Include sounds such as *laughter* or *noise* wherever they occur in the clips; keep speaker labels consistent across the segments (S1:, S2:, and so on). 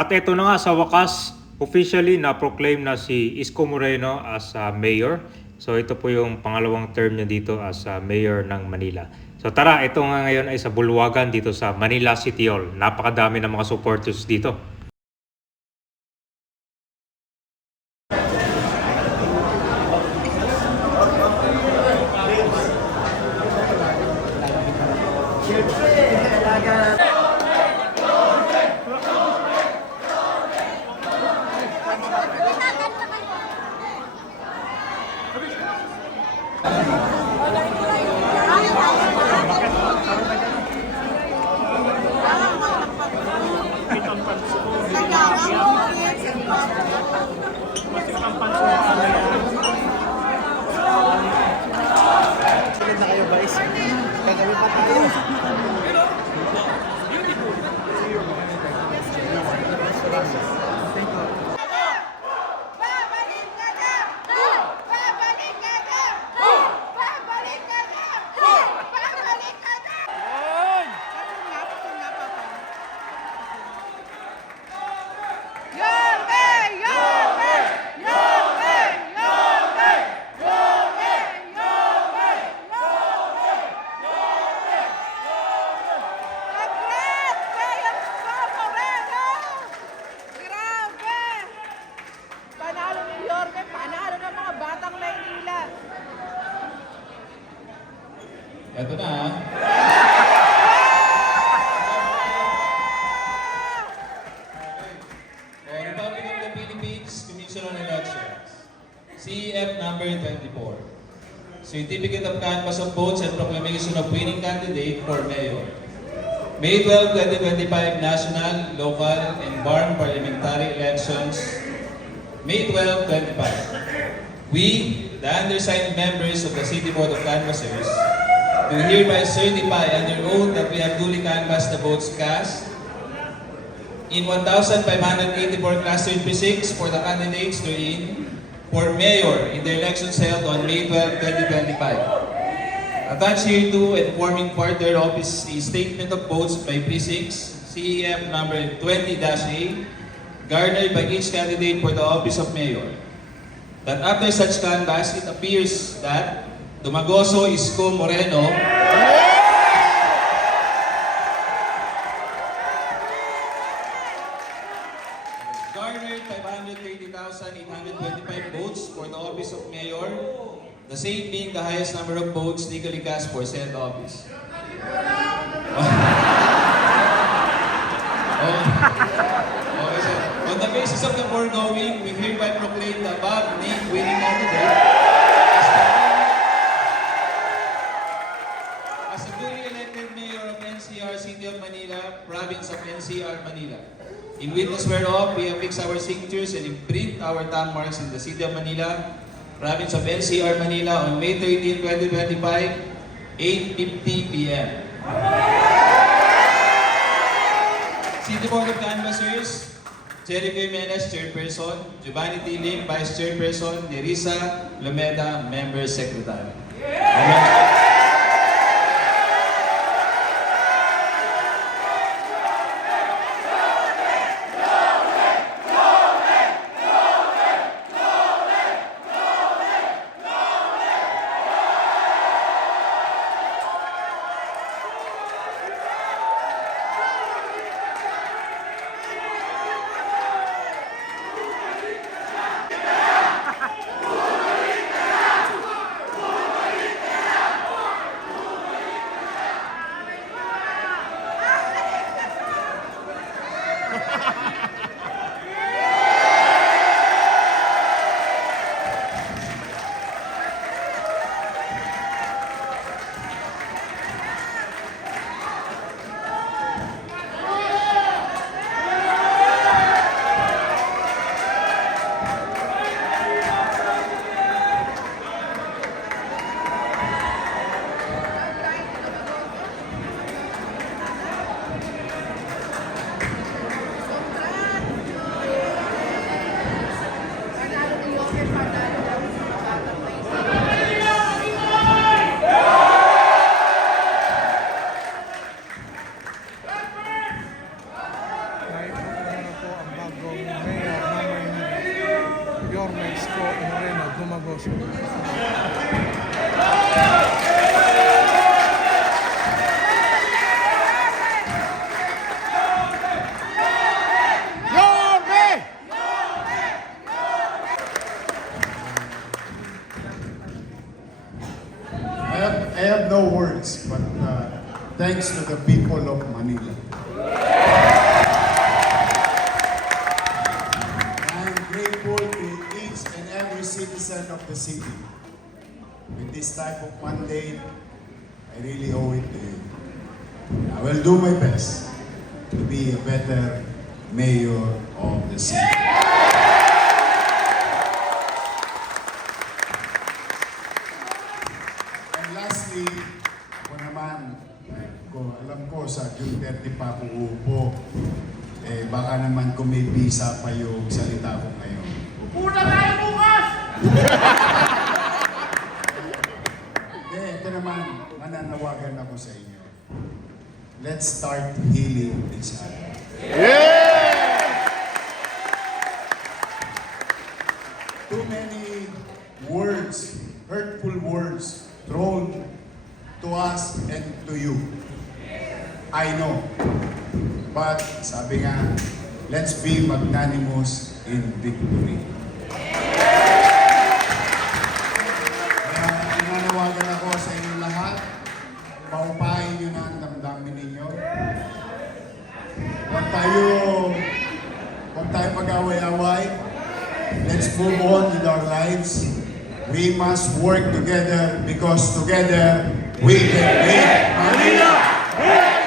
S1: At ito na nga sa wakas, officially na-proclaim na si Isko Moreno as uh, mayor. So ito po yung pangalawang term niya dito as uh, mayor ng Manila. So tara, ito nga ngayon ay sa Bulwagan dito sa Manila City Hall. Napakadami ng mga supporters dito.
S2: Ito na. Oh, Republic of the Philippines Commission on Elections. CEF number 24. Certificate of Canvass of Votes and Proclamation of Winning Candidate for Mayor. May 12, 2025 National, Local, and Barn Parliamentary Elections. May 12, 25. We, the undersigned members of the City Board of Canvassers, do hereby certify under oath that we have duly canvassed the votes cast in 1,584 clustered precincts for the candidates therein for mayor in the elections held on May 12, 2025. Attached here to and forming part thereof is the statement of votes by precincts, CEF number 20-A, garnered by each candidate for the office of mayor. That after such canvass, it appears that Dumagoso Isko Moreno garnered 530,825 votes for the office of mayor, the same being the highest number of votes legally cast for said office. *laughs* Oh. Sir. On the basis of the foregoing, we hereby proclaim the above named winning candidate NCR Manila. In witness whereof, we affix our signatures and imprint our thumb marks in the City of Manila, province of NCR Manila on May 13, 2025, 8.50 p.m. City Board of Canvassers, Jericho Jimenez, Chairperson, Giovanni T. Lim, Vice Chairperson, Nerissa Lumeda, Member Secretary. Amen.
S3: Boss. Yorme!
S4: Of the city. With this type of mandate, I really owe it to you. I will do my best to be a better mayor of the city. And lastly, ako naman, ko, alam ko sa June 30 pa ako uupo. Eh, baka naman kung may visa pa yung salita ko ngayon.
S5: Una tayo *laughs*
S4: Eh, ito naman, mananawagan ako sa inyo. Let's start healing each other. Too many words, hurtful words thrown to us and to you. I know. But sabi nga, let's be magnanimous in victory. Lives. We must work together because together we can make Manila!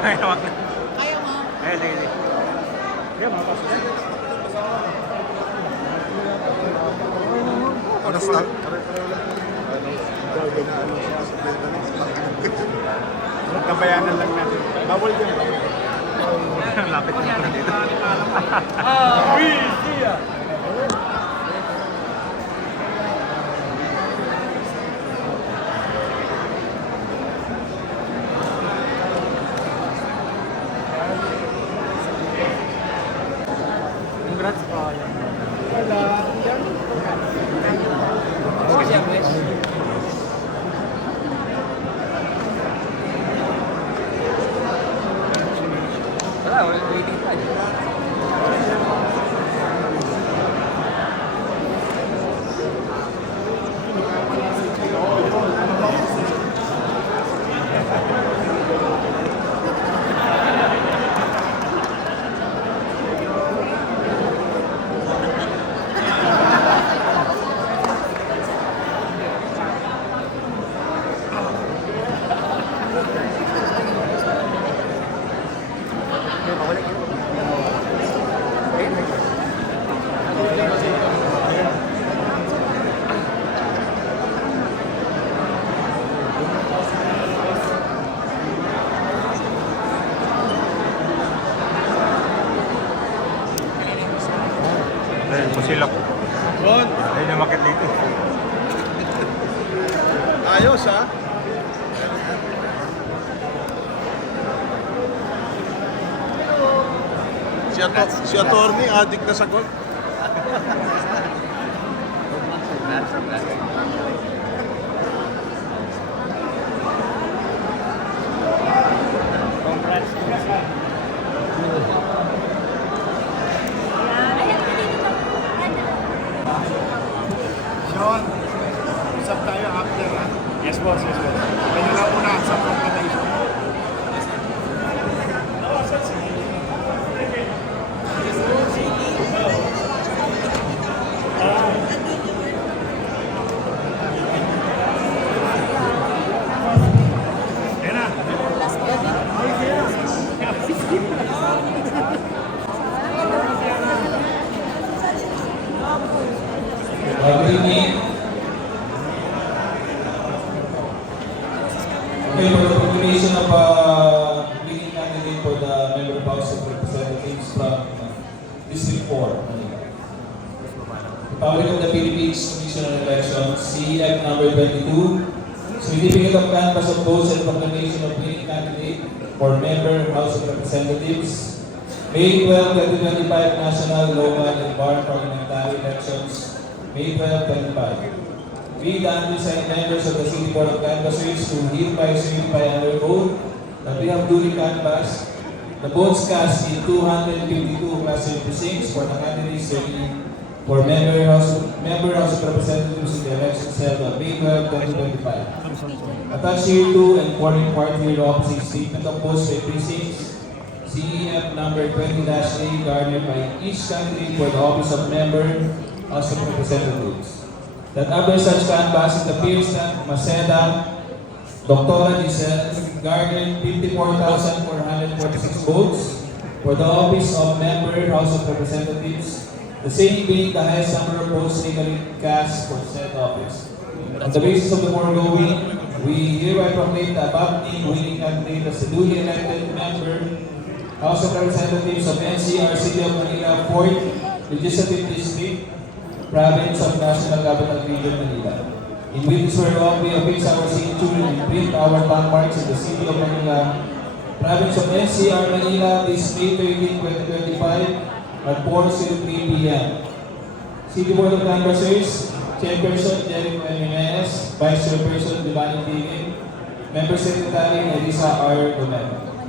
S5: Kaya mo?
S1: Eh, sige, sige.
S4: Kabayanan lang natin. Bawal ba?
S1: Lapit na dito. *laughs*
S3: Congrats Si, ato, si attorney, addict na sa gold.
S4: Sean, usap tayo after ha? Yes boss, yes boss. Kanya na una sa proclamation.
S2: Uh, good evening. Okay, for the proclamation of uh, winning candidate for the member of House of Representatives from uh, District 4, Manila. Republic of the Philippines Commission on Elections, CEF number 22, Certificate of Canvass of Votes and Proclamation of winning candidate for member House of Representatives, May 12, 2025 National, Local, and Bar Parliamentary Elections, May 12, 2025. We, the undersigned members of the City Board of Canvassers, who hereby certify under oath that we have duly canvassed the votes cast in 252 class precincts for the candidates serving for member House, member House of Representatives in the elections held on May 12, 2025. Attached here to and forming part here of is statement of votes by precincts, CEF number 20-A garnered by each candidate for the office of member House of Representatives. That under such canvass it appears that Maceda, Dr. Giselle garnered 54,446 votes for the office of member House of Representatives, the same being the highest number of votes legally cast for said office. On the basis of the foregoing, we hereby proclaim the above named winning candidate as the duly elected member House of Representatives of NCR City of Manila, 4th Legislative District, Province of National Capital Region, Manila. In which whereof we affix our signature and print our landmarks in the City of Manila, Province of NCR, Manila, this May 13, 2025, at 4.03 p.m. City Board of Canvassers, Chairperson Jericho M. Jimenez, Vice Chairperson Devani Tigin, Member Secretary Elisa R. Gomez.